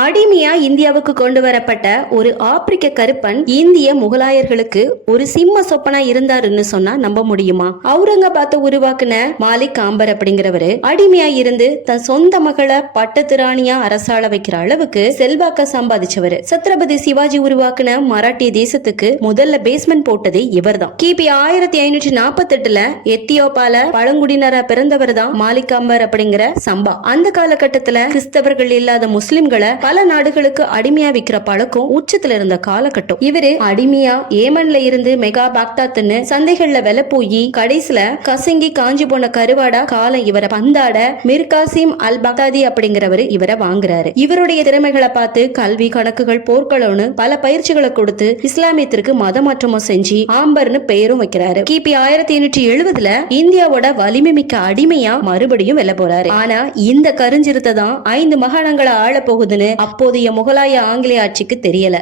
அடிமையா இந்தியாவுக்கு கொண்டு வரப்பட்ட ஒரு ஆப்பிரிக்க கருப்பன் இந்திய முகலாயர்களுக்கு ஒரு சிம்ம சொப்பனா இருந்தாருன்னு சொன்னா நம்ப முடியுமா? அவுரங்காபாத்தை உருவாக்குன மாலிக் காம்பர் அப்படிங்கிறவரு அடிமையா இருந்து தன் சொந்த மகளை பட்டத்து ராணியா அரசாள வைக்கிற அளவுக்கு செல்வாக்க சம்பாதிச்சவரு. சத்ரபதி சிவாஜி உருவாக்குன மராட்டிய தேசத்துக்கு முதல்ல பேஸ்மெண்ட் போட்டதே இவர்தான். கிபி 1548 எத்தியோப்பால பழங்குடியினரா பிறந்தவர் தான் மாலிக் காம்பர் அப்படிங்கிற சம்பா. அந்த காலகட்டத்துல கிறிஸ்தவர்கள் இல்லாத முஸ்லிம்களை பல நாடுகளுக்கு அடிமையா விக்கிற பழக்கம் உச்சத்துல இருந்த காலகட்டம். இவரு அடிமையா ஏமன்ல இருந்து மெகா பாக்தாத்னு சந்தைகள்ல விலை போய் கடைசில கசங்கி காஞ்சி போன கருவாடா காலம் இவரை பந்தாட மிர்காசிம் அல் பக்தாதி அப்படிங்கிறவரு இவரை வாங்குறாரு. இவருடைய திறமைகளை பார்த்து கல்வி, கணக்குகள், போர்க்களம்னு பல பயிற்சிகளை கொடுத்து இஸ்லாமியத்திற்கு மத மாற்றமும் செஞ்சு ஆம்பர்னு பெயரும் வைக்கிறாரு. கிபி 1870 இந்தியாவோட வலிமை மிக்க அடிமையா மறுபடியும் வெல்ல போறாரு. ஆனா இந்த கருஞ்சிருத்தை தான் 5 மாகாணங்களை ஆள போகுதுன்னு அப்போதைய முகலாய ஆங்கிலேய ஆட்சிக்கு தெரியல.